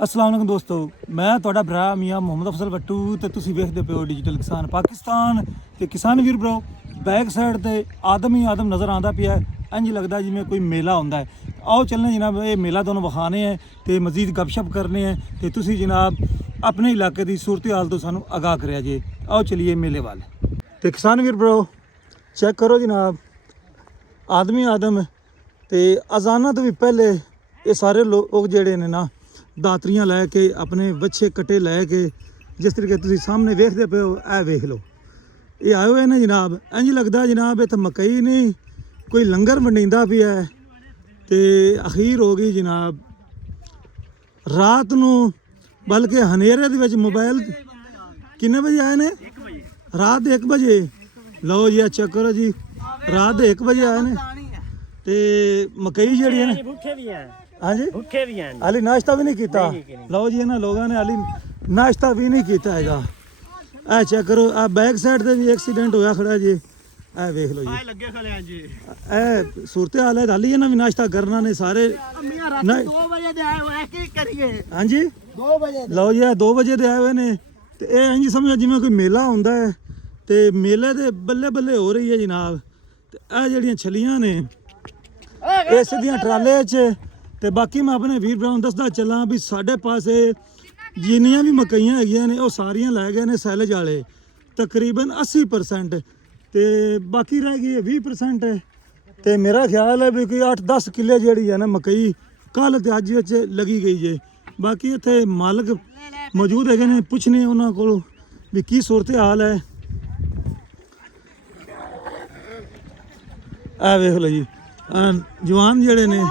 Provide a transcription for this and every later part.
अस्सलाम वालेकुम दोस्तों, मैं ਤੁਹਾਡਾ ਭਰਾ ਮੀਆਂ ਮੁਹੰਮਦ ਅਫਜ਼ਲ ਬੱਟੂ ਤੇ ਤੁਸੀਂ ਵੇਖਦੇ ਪਿਓ ਡਿਜੀਟਲ ਕਿਸਾਨ ਪਾਕਿਸਤਾਨ। ਤੇ ਕਿਸਾਨ ਵੀਰ ਬ్రో, ਬੈਕ ਸਾਈਡ ਤੇ ਆਦਮ ਹੀ ਆਦਮ ਨਜ਼ਰ ਆਉਂਦਾ ਪਿਆ। ਇੰਜ ਲੱਗਦਾ ਜਿਵੇਂ ਕੋਈ ਮੇਲਾ ਹੁੰਦਾ ਹੈ। ਆਓ ਚੱਲਣੇ ਜਨਾਬ, ਇਹ ਮੇਲਾ ਤੁਹਾਨੂੰ ਵਿਖਾਣੇ ਹੈ ਤੇ ਮਜ਼ੀਦ ਗੱਪਸ਼ਪ ਕਰਨੇ ਹੈ ਤੇ ਤੁਸੀਂ ਜਨਾਬ ਆਪਣੇ ਇਲਾਕੇ ਦੀ ਸੂਰਤ ਹਾਲ ਤੋਂ ਸਾਨੂੰ ਆਗਾਹ ਕਰਿਆ ਜੇ। ਆਓ ਚਲੀਏ ਮੇਲੇ ਵੱਲ। ਤੇ ਕਿਸਾਨ ਵੀਰ ਬ్రో ਚੈੱਕ ਕਰੋ ਜਨਾਬ, ਆਦਮੀ ਆਦਮ ਤੇ ਅਜ਼ਾਨਾਂ ਤੋਂ ਵੀ ਪਹਿਲੇ ਇਹ ਸਾਰੇ ਲੋਕ ਜਿਹੜੇ ਨੇ ਨਾ ਦਾਤਰੀਆਂ ਲੈ ਕੇ ਆਪਣੇ ਬੱਚੇ ਕੱਟੇ ਲੈ ਕੇ, ਜਿਸ ਤਰੀਕੇ ਤੁਸੀਂ ਸਾਹਮਣੇ ਵੇਖਦੇ ਪਏ ਹੋ, ਇਹ ਵੇਖ ਲਓ। ਇਹ ਆਏ ਹੋਏ ਨੇ ਜਨਾਬ, ਇੰਜ ਲੱਗਦਾ ਜਨਾਬ ਇੱਥੇ ਮਕਈ ਨਹੀਂ ਕੋਈ ਲੰਗਰ ਵੰਡੀਂਦਾ ਪਿਆ ਤੇ ਅਖੀਰ ਹੋ ਗਈ ਜਨਾਬ ਰਾਤ ਨੂੰ, ਬਲਕਿ ਹਨੇਰੇ ਦੇ ਵਿੱਚ। ਮੋਬਾਈਲ ਕਿੰਨੇ ਵਜੇ ਆਏ ਨੇ? ਰਾਤ ਦੇ 1 ਵਜੇ। ਲਓ ਜੀ, ਆ ਚੈੱਕ ਕਰੋ ਜੀ, ਰਾਤ ਦੇ 1 ਵਜੇ ਆਏ ਨੇ ਤੇ ਮਕਈ ਜਿਹੜੀ ਹੈ ਨਾ, ਹਾਂਜੀ ਭੁੱਖੇ ਵੀ ਹਨ, ਹਾਲੇ ਨਾਸ਼ਤਾ ਵੀ ਨਹੀਂ ਕੀਤਾ। ਲਓ ਜੀ, ਇਹਨਾਂ ਲੋਕਾਂ ਨੇ ਹਾਲੇ ਨਾਸ਼ਤਾ ਵੀ ਨਹੀਂ ਕੀਤਾ ਹੈਗਾ। ਇਹ ਚੈੱਕ ਕਰੋ, ਆ ਬੈਕ ਸਾਈਡ ਤੇ ਵੀ ਐਕਸੀਡੈਂਟ ਹੋਇਆ ਖੜਾ ਜੀ। ਇਹ ਵੇਖ ਲਓ ਜੀ, ਲੱਗੇ ਖੜੇ ਆ ਜੀ। ਇਹ ਸੂਰਤ ਹਾਲ ਹੈ। ਹਾਲੇ ਇਹਨਾਂ ਵੀ ਨਾਸ਼ਤਾ ਕਰਨਾ ਨੇ ਸਾਰੇ। 2 ਵਜੇ ਦੇ ਆਏ ਹੋਏ, ਕੀ ਕਰੀਏ? ਹਾਂਜੀ 2 ਵਜੇ। ਲਓ ਜੀ, ਇਹ 2 ਵਜੇ ਦੇ ਆਏ ਹੋਏ ਨੇ ਤੇ ਇਹ ਇੰਜ ਸਮਝੋ ਜਿਵੇਂ ਕੋਈ ਮੇਲਾ ਹੁੰਦਾ ਹੈ ਤੇ ਮੇਲੇ ਦੇ ਬੱਲੇ ਬੱਲੇ ਹੋ ਰਹੀ ਹੈ ਜਨਾਬ। ਤੇ ਇਹ ਜਿਹੜੀਆਂ ਛਲੀਆਂ ਨੇ ਇਹ ਸਿੱਧੀਆਂ ਟਰਾਲੇ 'ਚ। ਤੇ ਬਾਕੀ ਮੈਂ ਆਪਣੇ ਵੀਰ ਭਰਾਵਾਂ ਨੂੰ ਦੱਸਦਾ ਚੱਲਾਂ ਵੀ ਸਾਡੇ ਪਾਸੇ ਜਿੰਨੀਆਂ ਵੀ ਮਕਈਆਂ ਹੈਗੀਆਂ ਨੇ ਉਹ ਸਾਰੀਆਂ ਲੈ ਗਏ ਨੇ ਸੈਲਜ ਵਾਲੇ, ਤਕਰੀਬਨ 80%। ਤੇ ਬਾਕੀ ਰਹਿ ਗਈ ਹੈ 20%। ਤੇ ਮੇਰਾ ਖਿਆਲ ਹੈ ਵੀ ਕੋਈ 8-10 ਕਿੱਲੇ ਜਿਹੜੀ ਹੈ ਨਾ ਮਕਈ ਕੱਲ ਤੇ ਅੱਜ ਵਿੱਚ ਲੱਗੀ ਗਈ ਜੇ। ਬਾਕੀ ਇੱਥੇ ਮਾਲਕ ਮੌਜੂਦ ਹੈਗੇ ਨੇ, ਪੁੱਛਣੇ ਉਹਨਾਂ ਕੋਲੋਂ ਵੀ ਕੀ ਸੂਰਤ ਹਾਲ ਹੈ। ਆ ਵੇਖ ਲਓ ਜੀ, ਜਵਾਨ ਜਿਹੜੇ ਨੇ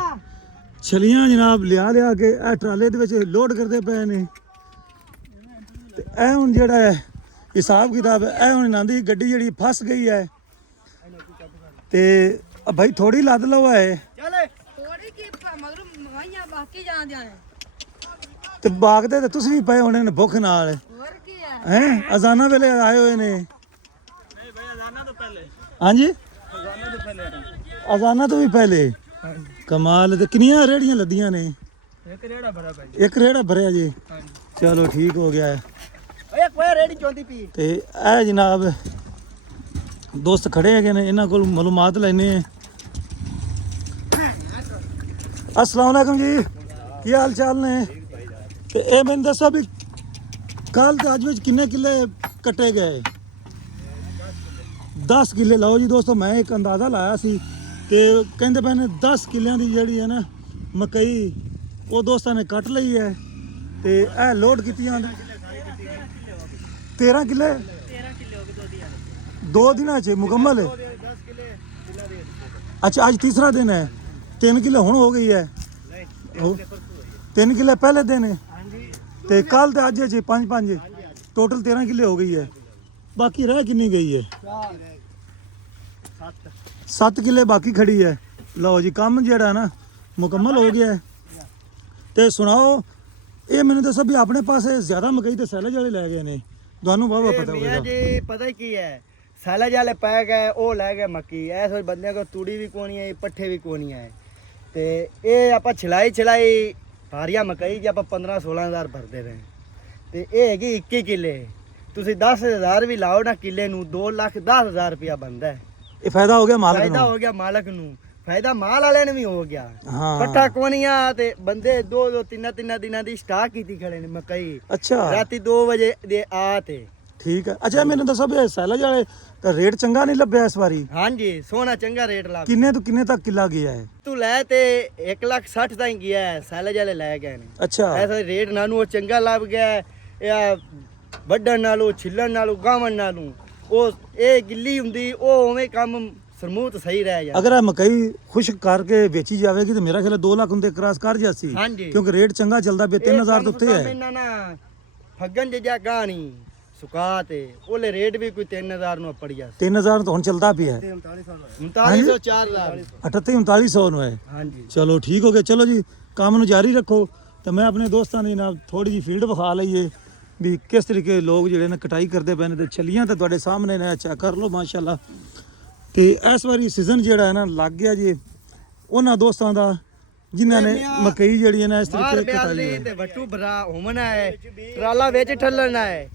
ਛਲੀਆਂ ਜਨਾਬ ਲਿਆ ਕੇ ਇਹ ਟਰਾਲੇ ਦੇ ਵਿੱਚ ਲੋਡ ਕਰਦੇ ਪਏ ਨੇ। ਤੇ ਇਹ ਹੁਣ ਜਿਹੜਾ ਹੈ ਹਿਸਾਬ ਕਿਤਾਬ, ਇਹ ਹੁਣ ਇਹਨਾਂ ਦੀ ਗੱਡੀ ਜਿਹੜੀ ਫਸ ਗਈ ਹੈ ਤੇ ਭਾਈ ਥੋੜੀ ਲੱਦ ਲਓ ਹੈ ਥੋੜੀ ਕੀ ਮਗਰ ਮਗਾਈਆਂ ਬਾਕੀ ਜਾਂਦਿਆਂ ਨੇ ਤੇ ਬਾਗਦੇ ਤੇ ਤੁਸੀਂ ਵੀ ਪਏ ਹੋਣੇ ਨੇ ਭੁੱਖ ਨਾਲ। ਹੋਰ ਕੀ ਹੈ ਅਜ਼ਾਨਾ ਵੇਲੇ ਆਏ ਹੋਏ ਨੇ। ਨਹੀਂ ਭਾਈ, ਅਜ਼ਾਨਾ ਤੋਂ ਪਹਿਲੇ। ਹਾਂਜੀ, ਅਜ਼ਾਨਾ ਤੋਂ ਪਹਿਲੇ। ਅਜ਼ਾਨਾ ਤੋਂ ਵੀ ਪਹਿਲੇ। ਕਮਾਲ। ਤੇ ਕਿੰਨੀਆਂ ਰੇੜੀਆਂ ਲੱਦੀਆਂ ਨੇ? ਇੱਕ ਰੇੜਾ ਭਰਾ ਭਾਈ। ਇੱਕ ਰੇੜਾ ਭਰਿਆ ਜੀ। ਹਾਂਜੀ। ਚਲੋ ਠੀਕ ਹੋ ਗਿਆ ਹੈ। ਓਏ ਕੋਈ ਰੇੜੀ ਚੋਂਦੀ ਪਈ। ਤੇ ਇਹ ਜਨਾਬ ਦੋਸਤ ਖੜੇ ਹੈਗੇ ਨੇ, ਇਹਨਾਂ ਕੋਲ ਮਾਲੂਮਾਤ ਲੈਣੇ ਹੈ। अस्सलाम वालेकुम जी, ਕੀ ਹਾਲ ਚਾਲ ਨੇ? ਤੇ ਇਹ ਮੈਨੂੰ ਦੱਸੋ ਵੀ ਕੱਲ ਤੇ ਅੱਜ ਵਿੱਚ ਕਿੰਨੇ ਕਿੱਲੇ ਕੱਟੇ ਗਏ? 10 ਕਿੱਲੇ। ਲਓ ਜੀ ਦੋਸਤੋ, ਮੈਂ ਇੱਕ ਅੰਦਾਜ਼ਾ ਲਾਇਆ ਸੀ ਤੇ ਕਹਿੰਦੇ ਪਏ ਨੇ 10 ਕਿੱਲਿਆਂ ਦੀ ਜਿਹੜੀ ਹੈ ਨਾ ਮਕਈ ਉਹ ਦੋਸਤਾਂ ਨੇ ਕੱਟ ਲਈ ਹੈ ਤੇ ਇਹ ਲੋਡ ਕੀਤੀਆਂ 13 ਕਿੱਲੇ। 13 ਕਿਲੋ ਹੋ ਗਏ 2 ਦਿਨਾਂ 'ਚ ਮੁਕੰਮਲ ਹੈ। 10 ਕਿਲੇ ਕਿੰਨਾ ਦੇ? ਅੱਛਾ, ਅੱਜ ਤੀਸਰਾ ਦਿਨ ਹੈ। 3 ਕਿੱਲੇ ਹੁਣ ਹੋ ਗਈ ਹੈ। ਨਹੀਂ, 3 ਕਿੱਲੇ ਪਹਿਲੇ ਦਿਨ ਹੈ ਹਾਂਜੀ। ਤੇ ਕੱਲ ਤੇ ਅੱਜ 'ਚ 5 ਟੋਟਲ 13 ਕਿੱਲੇ ਹੋ ਗਈ ਹੈ। ਬਾਕੀ ਰਹਿ ਕਿੰਨੀ ਗਈ ਹੈ? 7 ਕਿੱਲੇ ਬਾਕੀ ਖੜੀ ਹੈ। ਲਓ ਜੀ, ਕੰਮ ਜਿਹੜਾ ਨਾ ਮੁਕੰਮਲ ਹੋ ਗਿਆ ਹੈ। ਤੇ ਸੁਣਾਓ, ਇਹ ਮੈਨੂੰ ਦੱਸੋ ਵੀ ਆਪਣੇ ਪਾਸੇ ਜ਼ਿਆਦਾ ਮਕਈ ਤੇ ਸੈਲਜ ਵਾਲੇ ਲੈ ਗਏ ਨੇ, ਤੁਹਾਨੂੰ ਵਾਹ ਪਤਾ ਮੀਆਂ ਹੋਵੇਗਾ। ਜੀ ਪਤਾ ਕੀ ਹੈ, ਸੈਲਜ ਵਾਲੇ ਪੈ ਗਏ, ਉਹ ਲੈ ਗਏ ਮੱਕੀ। ਐਸੇ ਬੰਦਿਆਂ ਕੋਲ ਤੂੜੀ ਵੀ ਕੋਣੀ ਹੈ, ਪੱਠੇ ਵੀ ਕੋਣੀ ਹੈ। ਤੇ ਇਹ ਆਪਾਂ ਛਿਲਾਈ ਭਾਰੀਆਂ ਮਕਈ ਜੀ ਆਪਾਂ 15-16 ਹਜ਼ਾਰ ਭਰਦੇ ਰਹੇ। ਤੇ ਇਹ ਹੈਗੀ 21 ਕਿੱਲੇ। ਤੁਸੀਂ 10,000 ਵੀ ਲਾਓ ਨਾ ਕਿੱਲੇ ਨੂੰ, 2,10,000 ਰੁਪਇਆ ਬਣਦਾ ਹੈ। ਇਹ ਫਾਇਦਾ ਹੋ ਗਿਆ ਮਾਲਕ ਫਾਇਦਾ ਨੂੰ। ਹੋ ਗਿਆ ਮਾਲਕ ਨੂੰ, ਫਾਇਦਾ ਮਾਲ ਵਾਲਿਆਂ ਨੂੰ ਵੀ ਹੋ ਗਿਆ। ਹਾਂ। ਪੱਠਾ ਕੋਣੀਆਂ ਤੇ ਬੰਦੇ 2-3 ਦਿਨਾਂ ਦੀ ਸਟਾਕ ਕੀਤੀ ਖੜੇ ਨੇ ਮਕਈ। ਅੱਛਾ, ਰਾਤੀ 2 ਵਜੇ ਦੇ ਆ ਤੇ ਠੀਕ ਹੈ। ਅੱਛਾ, ਮੈਨੂੰ ਦੱਸੋ ਵੀ ਸੈਲਜ ਵਾਲੇ ਤਾਂ ਰੇਟ ਚੰਗਾ ਨਹੀਂ ਲੱਭਿਆ ਇਸ ਵਾਰੀ? ਹਾਂਜੀ, ਸੋਹਣਾ ਚੰਗਾ ਰੇਟ ਲਾ। ਕਿੰਨੇ ਤੋਂ ਕਿੰਨੇ ਤੱਕ ਕਿੱਲਾ ਗਿਆ ਹੈ? ਤੂੰ ਲੈ ਤੇ 1,60,000 ਤਾਈਂ ਗਿਆ ਹੈ, ਸੈਲਜ ਵਾਲੇ ਲੈ ਗਏ ਨੇ। ਅੱਛਾ, ਐਸਾ ਰੇਟ ਨਾਨੂੰ ਉਹ ਚੰਗਾ ਲੱਭ ਗਿਆ ਹੈ। ਇਹ ਵੱਢਣ ਨਾਲੋਂ, ਛਿੱਲਣ ਨਾਲੋਂ, ਗਾਵਣ ਨਾਲੋਂ ਉਹ ਇਹ ਗਿੱਲੀ ਹੁੰਦੀ, ਉਹ ਉਵੇਂ ਕੰਮ ਸਰਮੂਤ ਸਹੀ ਰਹਿ ਜਾਂਦਾ। ਅਗਰ ਇਹ ਮਕਈ ਖੁਸ਼ਕ ਕਰਕੇ ਵੇਚੀ ਜਾਵੇਗੀ ਤਾਂ ਮੇਰਾ ਖਿਆਲ 2 ਲੱਖ ਹੁੰਦੇ ਕ੍ਰਾਸ ਕਰ ਜਾਸੀ, ਹਾਂਜੀ। ਕਿਉਂਕਿ ਰੇਟ ਚੰਗਾ ਚੱਲਦਾ ਪਿਆ, 3000 ਤੋਂ ਉੱਤੇ ਹੈ। ਇਹਨਾਂ ਨਾ ਫੱਗਣ ਜੇ ਜਾ ਗਾਣੀ ਸੁਕਾ ਤੇ ਉਹਲੇ ਰੇਟ ਵੀ ਕੋਈ 3000 ਨੂੰ ਅਪੜ ਗਿਆ। 3000 ਤਾਂ ਹੁਣ ਚੱਲਦਾ ਪਿਆ ਹੈ। 3900 4000। 38-3900 ਨੂੰ ਹੈ। ਹਾਂਜੀ, ਚਲੋ ਠੀਕ ਹੋ ਗਿਆ। ਚਲੋ ਜੀ, ਕੰਮ ਨੂੰ ਜਾਰੀ ਰੱਖੋ ਤੇ ਮੈਂ ਆਪਣੇ ਦੋਸਤਾਂ ਦੇ ਨਾਲ ਥੋੜੀ ਜਿਹੀ ਫੀਲਡ ਵਿਖਾ ਲਈਏ ਵੀ ਕਿਸ ਤਰੀਕੇ ਲੋਕ ਜਿਹੜੇ ਨੇ ਕਟਾਈ ਕਰਦੇ ਪਏ ਨੇ। ਤੇ ਛੱਲੀਆਂ ਤਾਂ ਤੁਹਾਡੇ ਸਾਹਮਣੇ ਨੇ, ਚੈੱਕ ਕਰ ਲਓ ਮਾਸ਼ਾਅੱਲਾ। ਤੇ ਇਸ ਵਾਰੀ ਸੀਜ਼ਨ ਜਿਹੜਾ ਹੈ ਨਾ ਲੱਗ ਗਿਆ ਜੀ ਉਹਨਾਂ ਦੋਸਤਾਂ ਦਾ ਜਿਨ੍ਹਾਂ ਨੇ ਮਕਈ ਜਿਹੜੀਆਂ ਨੇ ਇਸ ਬਾਹਰ ਤਰੀਕੇ ਬਿਆਲੀ ਕਟਾਈ ਤੇ ਵੱਟੂ ਭਰਾ ਹੋਮਣਾ ਹੈ ਟਰਾਲਾ ਵਿੱਚ ਠੱਲਣਾ ਹੈ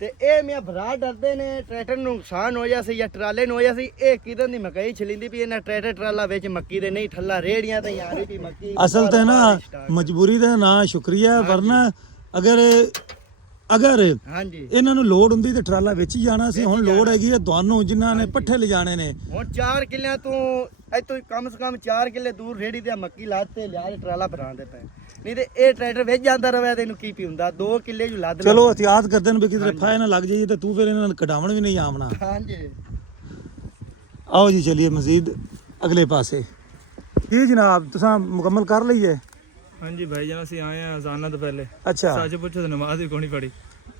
ਤੇ ਇਹ ਮੀਆਂ ਭਰਾ ਡਰਦੇ ਨੇ ਟਰੈਕਟਰ ਨੂੰ ਨੁਕਸਾਨ ਹੋ ਜਾਸੀ ਜਾਂ ਟਰਾਲੇ ਨੂੰ ਹੋ ਜਾਸੀ ਇਹ ਕਿਦਾਂ ਦੀ ਮਕਈ ਛਲਿੰਦੀ ਵੀ ਇਹਨਾਂ ਟਰੈਕਟਰ ਟਰਾਲਾ ਵਿੱਚ ਮੱਕੀ ਦੇ ਨਹੀਂ ਠੱਲਾ ਰੇੜੀਆਂ ਤੇ ਯਾਰੀ ਦੀ ਮੱਕੀ ਅਸਲ ਤੇ ਨਾ ਮਜਬੂਰੀ ਦਾ ਨਾ ਸ਼ੁਕਰੀਆ ਵਰਨਾ ਅਗਰ ਹਾਂਜੀ ਇਹਨਾਂ ਨੂੰ ਲੋੜ ਹੁੰਦੀ ਤੇ ਟਰਾਲਾ ਵਿੱਚ ਹੀ ਜਾਣਾ ਸੀ ਹੁਣ ਲੋੜ ਹੈਗੀ ਹੈ ਤੁਹਾਨੂੰ ਜਿਨ੍ਹਾਂ ਨੇ ਪੱਠੇ ਲਿਜਾਣੇ ਨੇ ਹੁਣ 4 ਕਿੱਲਿਆਂ ਤੋਂ ਇੱਥੋਂ ਕਮ ਸੇ ਕਮ 4 ਕਿੱਲੇ ਦੂਰ ਰੇੜੀ ਤੇ ਮੱਕੀ ਲਾਤੇ ਲਿਆ ਕੇ ਟਰਾਲਾ ਭਰਾਉਂਦੇ ਪਏ ਨਹੀਂ ਤੇ ਇਹ ਟਰੈਕਟਰ ਵਿੱਚ ਜਾਂਦਾ ਰਵੇ ਤੇ ਇਹਨੂੰ ਕੀ ਪੀਉਂਦਾ 2 ਕਿੱਲੇ ਜੂ ਲੱਦ ਚਲੋ ਇhtiyat ਕਰਦੇ ਨੇ ਵੀ ਕਿਤੇ ਫਾਇ ਨਾ ਲੱਗ ਜਾਈਏ ਤੇ ਤੂੰ ਫਿਰ ਇਹਨਾਂ ਨੂੰ ਕਢਾਵਣ ਵੀ ਨਹੀਂ ਆਵਣਾ ਹਾਂਜੀ ਆਓ ਜੀ ਚਲਿਏ ਮਜ਼ੀਦ ਅਗਲੇ ਪਾਸੇ ਕੀ ਜਨਾਬ ਤੁਸੀਂ ਮੁਕੰਮਲ ਕਰ ਲਈਏ ਹਾਂਜੀ ਭਾਈ ਜਾਨ ਅਸੀਂ ਆਏ ਆ ਅਜ਼ਾਨਾਂ ਤੋਂ ਪਹਿਲੇ ਅੱਛਾ ਸੱਚ ਪੁੱਛੋ ਤਾਂ ਨਮਾਜ਼ ਵੀ ਕੋਣੀ ਪੜੀ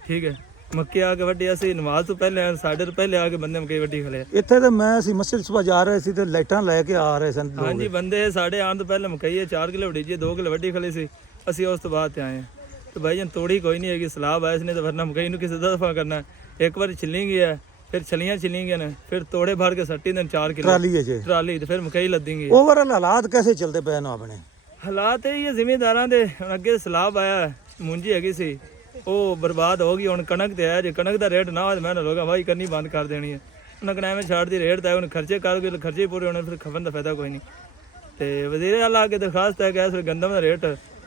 ਠੀਕ ਹੈ ਮੱਕੀ ਆ ਕੇ ਵੱਡੀ ਅਸੀਂ ਨਮਾਜ਼ ਤੋਂ ਪਹਿਲੇ ਸਾਡੇ ਤੋਂ ਪਹਿਲੇ ਆ ਕੇ ਬੰਦੇ ਮੱਕੀ ਵੱਡੀ ਖਲੇ ਇੱਥੇ ਤੇ ਮੈਂ ਅਸੀਂ ਮਸਜਿਦ ਸੁਬਾ ਜਾ ਰਹੇ ਸੀ ਤੇ ਲਾਈਟਾਂ ਲੈ ਕੇ ਆ ਰਹੇ ਸਨ ਲੋਕ। ਹਾਂਜੀ ਬੰਦੇ ਸਾਡੇ ਆਉਣ ਤੋਂ ਪਹਿਲੇ ਮੱਕੀ 4 ਕਿਲੋ ਵੱਡੀ ਜੀ 2 ਕਿਲੋ ਵੱਡੀ ਖਲੇ ਸੀ ਅਸੀਂ ਉਸ ਤੋਂ ਬਾਅਦ ਤੇ ਆਏ ਆ ਤੇ ਭਾਈ ਜਾਨ ਤੋੜੀ ਕੋਈ ਨਹੀਂ ਹੈਗੀ ਸਲਾਬ ਆਇਆ ਇਸਨੇ ਤਾਂ ਵਰਨਾ ਮੱਕੀ ਨੂੰ ਕਿਸੇ ਦਫਾ ਕਰਨਾ ਇੱਕ ਵਾਰ ਛਿੱਲੀ ਗਿਆ ਫਿਰ ਛਲੀਆਂ ਗਈਆਂ ਨੇ ਫਿਰ ਤੋੜੇ ਭਰ ਕੇ ਸੱਟੀ ਦੇ 4 ਕਿਲੋ ਟਰਾਲੀ ਹੈ ਜੇ ਟਰਾਲੀ ਤੇ ਫਿਰ ਮੱਕੀ ਲੱਦींगे ਓਵਰਆਲ ਹਾਲਾਤ ਕੈਸੇ ਚੱਲਦੇ ਪਏ ਨੇ ਆਪਣੇ ਹਾਲਾਤ ਇਹ ਜ਼ਿਮੀਂਦਾਰਾਂ ਦੇ ਹੁਣ ਅੱਗੇ ਸਲਾਬ ਆਇਆ ਮੂੰਜੀ ਹੈਗੀ ਸੀ ਉਹ ਬਰਬਾਦ ਹੋ ਗਈ ਹੁਣ ਕਣਕ ਤੇ ਆਇਆ ਜੇ ਕਣਕ ਦਾ ਰੇਟ ਨਾ ਹੋਵੇ ਮੈਂ ਲੋਗਾ ਭਾਈ ਕਰਨੀ ਬੰਦ ਕਰ ਦੇਣੀ ਹੈ ਉਹਨਾਂ ਕਹਣਾ ਐਵੇਂ ਛੱਡ ਦੀ ਰੇਟ ਤਾਂ ਹੁਣ ਖਰਚੇ ਕਰੋਗੇ ਖਰਚੇ ਪੂਰੇ ਹੋਣੇ ਫਿਰ ਖਪਣ ਦਾ ਫਾਇਦਾ ਕੋਈ ਨਹੀਂ ਤੇ ਵਜ਼ੀਰ ਆਲਾ ਅੱਗੇ ਦਰਖਾਸਤ ਹੈ ਕਿ ਇਸ ਗੰਦਮ ਦਾ ਰੇਟ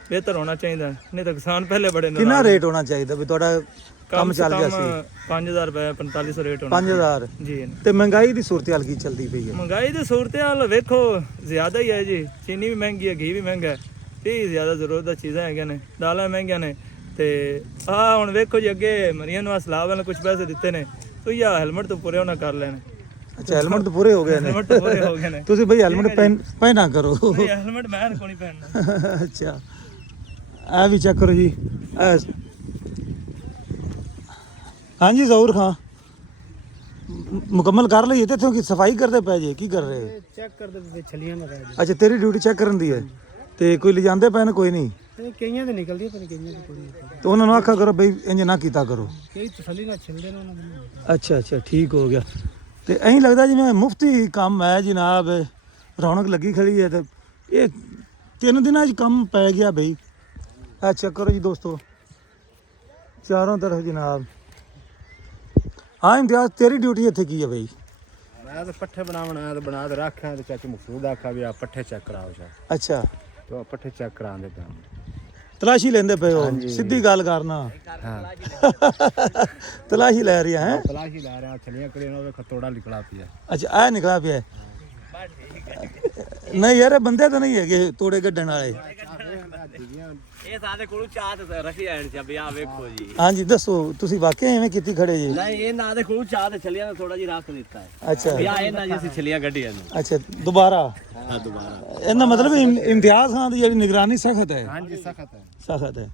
ਬਿਹਤਰ ਹੋਣਾ ਚਾਹੀਦਾ ਨਹੀਂ ਤਾਂ ਕਿਸਾਨ ਪਹਿਲੇ ਬੜੇ ਨੇ ਕਿੰਨਾ ਰੇਟ ਹੋਣਾ ਚਾਹੀਦਾ ਵੀ ਤੁਹਾਡਾ ਕੰਮ ਚੱਲ ਗਿਆ ਸੀ 5000 ਰੁਪਏ 4500 ਰੇਟ ਹੋਣਾ 5000 ਜੀ ਤੇ ਮਹਿੰਗਾਈ ਦੀ ਸੂਰਤ-ਹਾਲ ਕੀ ਚੱਲਦੀ ਪਈ ਹੈ ਮਹਿੰਗਾਈ ਦੀ ਸੂਰਤ-ਹਾਲ ਵੇਖੋ ਜ਼ਿਆਦਾ ਹੀ ਹੈ ਜੀ ਚੀਨੀ ਵੀ ਮਹਿੰਗੀ ਹੈ ਘੀ ਵੀ ਮਹਿੰਗਾ ਹੈ ਇਹ ਜ਼ਿਆਦਾ ਜ਼ਰੂਰਤ ਦਾ ਚੀਜ਼ਾਂ ਹੈਗੀਆਂ ਨੇ ਦਾਲਾਂ ਮਹਿੰਗੀਆਂ ਨੇ ਤੇ ਆ ਹੁਣ ਵੇਖੋ ਜੀ ਅੱਗੇ ਮਰੀਆਂ ਨੂੰ ਸਲਾਬ ਵਾਲੇ ਕੁਝ ਪੈਸੇ ਦਿੱਤੇ ਨੇ ਤੋ ਇਹ ਹੈਲਮਟ ਤੋਂ ਪੂਰੇ ਉਹਨਾਂ ਕਰ ਲੈਣ ਅੱਛਾ ਹੈਲਮਟ ਤਾਂ ਪੂਰੇ ਹੋ ਗਏ ਨੇ ਹੈਲਮਟ ਪੂਰੇ ਹੋ ਗਏ ਨੇ ਤੁਸੀਂ ਬਈ ਹੈਲਮਟ ਪਹਿਨਾ ਕਰੋ ਹੈਲਮਟ ਮੈਂ ਕੋਈ ਨਹੀਂ ਪਹਿਨਣਾ ਅੱਛਾ ਆ ਵੀ ਚੈੱਕ ਕਰੋ ਜੀ ਹਾਂਜੀ ਜ਼ਹੂਰ ਖਾਂ ਮੁਕੰਮਲ ਕਰ ਲਈ ਤੇ ਇੱਥੋਂ ਕੀ ਸਫਾਈ ਕਰਦੇ ਪਏ ਜੇ ਕੀ ਕਰ ਰਹੇ ਚੈੱਕ ਕਰਦੇ ਪਏ ਛਲੀਆਂ ਨਾ ਰਹਿ ਅੱਛਾ ਤੇਰੀ ਡਿਊਟੀ ਚੈੱਕ ਕਰਨ ਦੀ ਹੈ ਤੇ ਕੋਈ ਲਿਜਾਂਦੇ ਪਏ ਨੇ ਕੋਈ ਨਹੀਂ ਜਾਏ ਕਈਆਂ ਤੇ ਨਿਕਲਦੀ ਪਰ ਕਈਆਂ ਤੇ ਕੋਈ ਨਹੀਂ ਤੇ ਉਹਨਾਂ ਨੂੰ ਆਖਿਆ ਕਰੋ ਬਈ ਇੰਜ ਨਾ ਕੀਤਾ ਕਰੋ ਕਈ ਤਸੱਲੀ ਨਾਲ ਛਿਲਦੇ ਨੇ ਉਹਨਾਂ ਦੇ ਅੱਛਾ ਅੱਛਾ ਠੀਕ ਹੋ ਗਿਆ ਤੇ ਐਂ ਲੱਗਦਾ ਜਿਵੇਂ ਮੁਫਤੀ ਕੰਮ ਹੈ ਜਨਾਬ ਰੌਣਕ ਲੱਗੀ ਖੜੀ ਹੈ ਤੇ ਇਹ 3 ਦਿਨਾਂ 'ਚ ਕੰਮ ਪੈ ਗਿਆ ਬਈ ਆ ਚੈੱਕ ਕਰੋ ਜੀ ਦੋਸਤੋ ਚਾਰੋਂ ਤਰਫ ਜਨਾਬ ਹਾਂ ਇਮਤਿਆਜ਼ ਤੇਰੀ ਡਿਊਟੀ ਇੱਥੇ ਕੀ ਹੈ ਬਈ ਮੈਂ ਤਾਂ ਪੱਠੇ ਬਣਾਉਣਾ ਤੇ ਬਣਾ ਤੇ ਰੱਖਾਂ ਤੇ ਚਾਚੂ ਮਕਸੂਦ ਆਖਾ ਵੀ ਆ ਪੱਠੇ ਚੈੱਕ ਕਰਾਓ ਸ਼ਾ ਅੱਛਾ ਤੇ ਪੱਠੇ ਚੈੱਕ ਕਰਾਉਂਦੇ ਪਏ ਤਲਾਸ਼ੀ ਲੈਂਦੇ ਪਏ ਹੋ ਸਿੱਧੀ ਗੱਲ ਕਰਨਾ ਹਾਂ ਤਲਾਸ਼ੀ ਲੈ ਰਹੀ ਹੈ ਤਲਾਸ਼ੀ ਲਾ ਰਿਹਾ ਛਲੀਆਂ ਕਰੇ ਨਾ ਉਹ ਖਤੋੜਾ ਨਿਕਲਾ ਪਿਆ ਅੱਛਾ ਇਹ ਨਿਕਲਾ ਪਿਆ ਨਹੀਂ ਯਾਰ ਇਹ ਬੰਦੇ ਤਾਂ ਨਹੀਂ ਹੈਗੇ ਤੋੜੇ ਕੱਢਣ ਵਾਲੇ ਇਹ ਸਾਡੇ ਕੋਲ ਚਾਹ ਤੇ ਰੱਖੀ ਐਣ ਚ ਵੀ ਆ ਵੇਖੋ ਜੀ ਹਾਂਜੀ ਦੱਸੋ ਤੁਸੀਂ ਵਾਕਿਆ ਐਵੇਂ ਕੀਤੀ ਖੜੇ ਜੀ ਨਹੀਂ ਇਹ ਨਾ ਦੇ ਕੋਲ ਚਾਹ ਤੇ ਛਲੀਆਂ ਥੋੜਾ ਜਿਹਾ ਰੱਖ ਦਿੱਤਾ ਹੈ ਅੱਛਾ ਵੀ ਆ ਇਹਨਾਂ ਜੀ ਅਸੀਂ ਛਲੀਆਂ ਕੱਢੀਆਂ ਨੇ ਅੱਛਾ ਦੁਬਾਰਾ ਹਾਂ ਦੁਬਾਰਾ ਇਹਦਾ ਮਤਲਬ ਇਮਤਿਆਜ਼ ਖਾਨ ਦੀ ਜਿਹੜੀ ਨਿਗਰਾਨੀ ਸਖਤ ਹੈ ਹਾਂਜੀ ਸਖਤ ਹੈ ਸਖਤ ਹੈ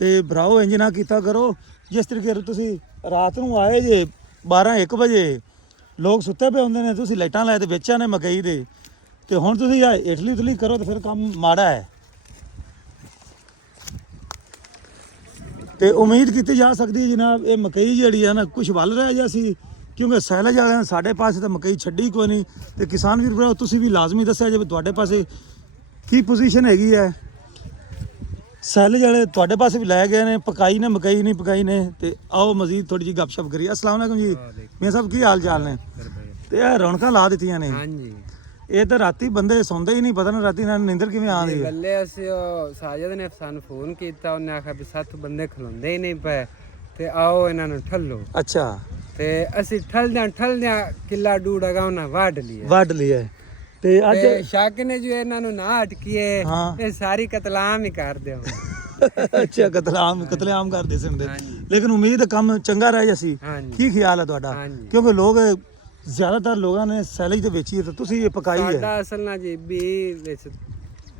ਤੇ ਭਰਾਓ ਇੰਜ ਨਾ ਕੀਤਾ ਕਰੋ ਜਿਸ ਤਰੀਕੇ ਨਾਲ ਤੁਸੀਂ ਰਾਤ ਨੂੰ ਆਏ ਜੇ 12-1 ਵਜੇ ਲੋਕ ਸੁੱਤੇ ਪਏ ਹੁੰਦੇ ਨੇ ਤੁਸੀਂ ਲਾਈਟਾਂ ਲਾਏ ਤੇ ਵੇਚਾਂ ਨੇ ਮਕਈ ਦੇ ਤੇ ਹੁਣ ਤੁਸੀਂ ਆ ਇਟਲੀ ਉਤਲੀ ਕਰੋ ਤੇ ਫਿਰ ਕੰਮ ਮਾੜਾ ਹੈ ਤੇ ਉਮੀਦ ਕੀਤੀ ਜਾ ਸਕਦੀ ਹੈ ਜਨਾਬ ਇਹ ਮਕਈ ਜਿਹੜੀ ਹੈ ਨਾ ਕੁਝ ਵੱਲ ਰਹਿ ਗਿਆ ਸੀ ਕਿਉਂਕਿ ਸੈਲਜ ਵਾਲਿਆਂ ਨੇ ਸਾਡੇ ਪਾਸੇ ਤਾਂ ਮਕਈ ਛੱਡੀ ਕੋਈ ਨਹੀਂ ਤੇ ਕਿਸਾਨ ਵੀਰ ਭਰਾ ਤੁਸੀਂ ਵੀ ਲਾਜ਼ਮੀ ਦੱਸਿਆ ਜੇ ਤੁਹਾਡੇ ਪਾਸੇ ਕੀ ਪੋਜੀਸ਼ਨ ਹੈਗੀ ਹੈ ਸੈਲਜ ਵਾਲੇ ਤੁਹਾਡੇ ਪਾਸੇ ਵੀ ਲੈ ਗਏ ਨੇ ਪਕਾਈ ਨੇ ਮਕਈ ਨਹੀਂ ਪਕਾਈ ਨੇ ਤੇ ਆਓ ਮਜ਼ੀਦ ਥੋੜੀ ਜਿਹੀ ਗੱਪਸ਼ਪ ਕਰੀਏ अस्सलाम वालेकुम जी मेरे साहब ਕੀ ਹਾਲ ਚਾਲ ਨੇ ਤੇ ਇਹ ਰੌਣਕਾਂ ਲਾ ਦਿੱਤੀਆਂ ਨੇ ਹਾਂਜੀ ਇਹ ਤਾਂ ਰਾਤੀ ਬੰਦੇ ਸੌਂਦੇ ਹੀ ਨਹੀਂ ਪਤਾ ਨਾ ਰਾਤੀ ਨਾਲ ਨੀਂਦਰ ਕਿਵੇਂ ਆਉਂਦੀ ਹੈ ਗੱਲੇ ਅਸੀਂ ਸਾਜਦ ਨੇ ਸਾਨੂੰ ਫੋਨ ਕੀਤਾ ਉਹਨੇ ਆਖਿਆ ਵੀ 7 ਬੰਦੇ ਖਲੋਂਦੇ ਹੀ ਨਹੀਂ ਪਏ ਤੇ ਆਓ ਇਹਨਾਂ ਨੂੰ ਠੱਲੋ ਅੱਛਾ ਤੇ ਅਸੀਂ ਠਲਦਿਆਂ ਕਿੱਲਾ ਡੂੜਾਗਾ ਉਹਨਾਂ ਵੱਢ ਲਿਆ ਵੱਢ ਲਿਆ ਤੇ ਅੱਜ ਤੇ ਸ਼ੱਕ ਨੇ ਜੋ ਇਹਨਾਂ ਨੂੰ ਨਾ ਅਟਕੀਏ ਹਾਂ। ਇਹ ਸਾਰੀ ਕਤਲਾਮ ਹੀ ਕਰ ਦਿਓ ਅੱਛਾ ਕਤਲੇਆਮ ਕਰਦੇ ਸੁਣਦੇ ਲੇਕਿਨ ਉਮੀਦ ਹੈ ਕੰਮ ਚੰਗਾ ਰਹਿ ਜਾਸੀ ਹਾਂਜੀ ਕੀ ਖਿਆਲ ਹੈ ਤੁਹਾਡਾ ਹਾਂਜੀ। ਕਿਉਂਕਿ ਲੋਕ ਜ਼ਿਆਦਾਤਰ ਲੋਕਾਂ ਨੇ ਸੈਲਜ ਦੇ ਵੇਚੀ ਹੈ ਤੇ ਤੁਸੀਂ ਇਹ ਪਕਾਈ ਹੈ ਸਾਡਾ ਅਸਲ ਨਾਲ ਜੀ ਵੀ ਵਿੱਚ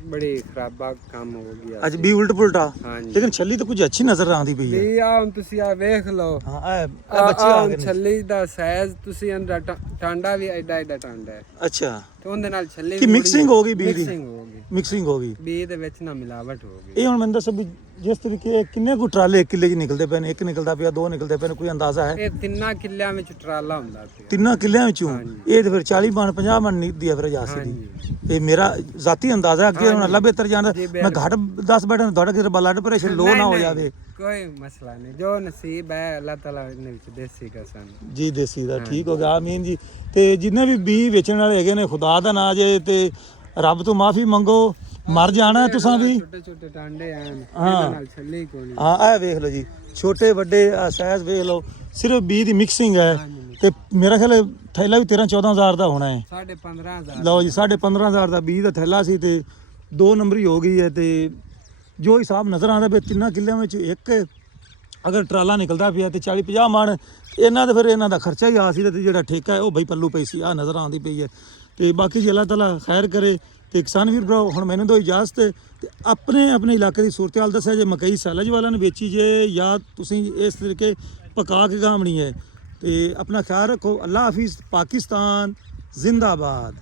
ਬੜੀ ਖਰਾਬਾ ਕੰਮ ਹੋ ਗਿਆ ਅੱਜ ਵੀ ਉਲਟ ਪੁਲਟਾ ਹਾਂਜੀ ਲੇਕਿਨ ਛੱਲੀ ਤਾਂ ਕੁਝ ਅੱਛੀ ਨਜ਼ਰ ਆਉਂਦੀ ਪਈ ਹੈ ਵੀ ਆ ਹੁਣ ਤੁਸੀਂ ਆ ਵੇਖ ਲਓ ਹਾਂ ਇਹ ਬੱਚੇ ਆ ਗਏ ਨੇ ਛੱਲੀ ਦਾ ਸਾਈਜ਼ ਤੁਸੀਂ ਅੰਦਰ ਟਾਂਡਾ ਵੀ ਐਡਾ ਟਾਂਡਾ ਹੈ ਅੱਛਾ ਤੇ ਉਹਦੇ ਨਾਲ ਛੱਲੀ ਕਿ ਮਿਕਸਿੰਗ ਹੋ ਗਈ ਬੀ ਦੀ ਮਿਕਸਿੰਗ ਹੋ ਗਈ ਮਿਕਸਿੰਗ ਹੋ ਗਈ ਬੀ ਦੇ ਵਿੱਚ ਨਾ ਮਿਲਾਵਟ ਹੋ ਗਈ ਇਹ ਹੁਣ ਮੈਨੂੰ ਦੱਸੋ ਵੀ ਜਿਸ ਤਰੀਕੇ ਕਿੰਨੇ ਕੁ ਟਰਾਲੇ ਇੱਕ ਕਿੱਲੇ 'ਚ ਨਿਕਲਦੇ ਪਏ ਨੇ, ਇੱਕ ਨਿਕਲਦਾ ਪਿਆ, ਦੋ ਨਿਕਲਦੇ ਪਏ ਨੇ, ਕੋਈ ਅੰਦਾਜ਼ਾ ਹੈ? ਇਹ 3 ਕਿੱਲਿਆਂ ਵਿੱਚ ਟਰਾਲਾ ਹੁੰਦਾ ਪਿਆ। 3 ਕਿੱਲਿਆਂ ਵਿੱਚੋਂ ਹਾਂਜੀ। ਇਹ ਤੇ ਫਿਰ 40 ਮਣ 50 ਮਣ ਨਿਕਲਦੀ ਹੈ ਫਿਰ ਜਾਸੀ ਦੀ। ਹਾਂਜੀ। ਇਹ ਮੇਰਾ ਜ਼ਾਤੀ ਅੰਦਾਜ਼ਾ ਅੱਗੇ ਹੁਣ ਅੱਲਾ ਬਿਹਤਰ ਜਾਣਦਾ। ਜੀ, ਮੈਂ ਘੱਟ 10 ਬੈਠਾ ਤੁਹਾਡਾ ਕਿਤੇ ਬਲੱਡ ਪ੍ਰੈਸ਼ਰ ਲੋ ਨਾ ਹੋ ਨਹੀਂ, ਜਾਵੇ। ਕੋਈ ਮਸਲਾ ਨਹੀਂ, ਜੋ ਨਸੀਬ ਹੈ ਅੱਲਾਹ ਤਾਲਾ ਨੇ ਵਿੱਚ ਦੇਸੀ ਕਾ ਸਾਨੂੰ। ਜੀ ਦੇਸੀ ਦਾ ਠੀਕ ਹੋ ਗਿਆ, ਆਮੀਨ ਜੀ। ਤੇ ਜਿੰਨੇ ਵੀ ਬੀ ਵੇਚਣ ਵਾਲੇ ਹੈਗੇ ਨੇ, ਖੁਦਾ ਦਾ ਨਾਂ ਜੇ ਤੇ ਰੱਬ ਤੋਂ ਮਾਫੀ ਮੰਗੋ, ਮਰ ਜਾਣਾ ਤੁਸੀਂ ਵੀ। ਛੋਟੇ ਛੋਟੇ ਟਾਂਡੇ ਆਣ ਇਹਨਾਂ ਨਾਲ ਛੱਲੀ ਕੋਈ ਨਹੀਂ। ਹਾਂ ਇਹ ਵੇਖ ਲਓ ਜੀ, ਛੋਟੇ ਵੱਡੇ ਸਾਈਜ਼ ਵੇਖ ਲਓ, ਸਿਰਫ ਬੀ ਦੀ ਮਿਕਸਿੰਗ ਹੈ। ਤੇ ਮੇਰਾ ਖਿਆਲ ਥੈਲਾ ਵੀ 13-14 ਦਾ ਹੋਣਾ ਹੈ। 15,500 ਲਓ ਜੀ 15,500 ਦਾ ਬੀ ਦਾ ਥੈਲਾ ਸੀ ਤੇ 2 ਨੰਬਰੀ ਹੋ ਗਈ ਹੈ। ਤੇ ਜੋ ਹਿਸਾਬ ਨਜ਼ਰ ਆਉਂਦਾ ਵੀ 3 ਕਿੱਲਿਆਂ ਵਿੱਚ ਇੱਕ ਅਗਰ ਟਰਾਲਾ ਨਿਕਲਦਾ ਪਿਆ ਤੇ 40-50 ਮਣ ਇਹਨਾਂ ਦੇ ਫਿਰ ਇਹਨਾਂ ਦਾ ਖਰਚਾ ਹੀ ਆ ਸੀ ਤੇ ਜਿਹੜਾ ਠੇਕਾ ਹੈ ਉਹ ਬਈ ਪੱਲੂ ਪਈ ਸੀ, ਆ ਨਜ਼ਰ ਆਉਂਦੀ ਪਈ ਹੈ। ਤੇ ਬਾਕੀ ਜੀ ਅੱਲਾਹ ਤਾਲਾ ਖੈਰ ਕਰੇ। ਤੇ ਕਿਸਾਨ ਵੀਰ ਭਰਾ ਹੁਣ ਮੈਨੂੰ ਦੋ ਇਜਾਜ਼ਤ ਹੈ ਤੇ ਆਪਣੇ ਇਲਾਕੇ ਦੀ ਸੂਰਤ ਹਾਲ ਦੱਸਿਆ ਜੇ ਮਕਈ ਸੈਲਜ ਵਾਲਿਆਂ ਨੇ ਵੇਚੀ ਜੇ ਜਾਂ ਤੁਸੀਂ ਇਸ ਤਰੀਕੇ ਪਕਾ ਕੇ ਗਾਮਣੀ ਹੈ। ਤੇ ਆਪਣਾ ਖਿਆਲ ਰੱਖੋ। ਅੱਲਾ ਹਾਫਿਜ਼। ਪਾਕਿਸਤਾਨ ਜ਼ਿੰਦਾਬਾਦ।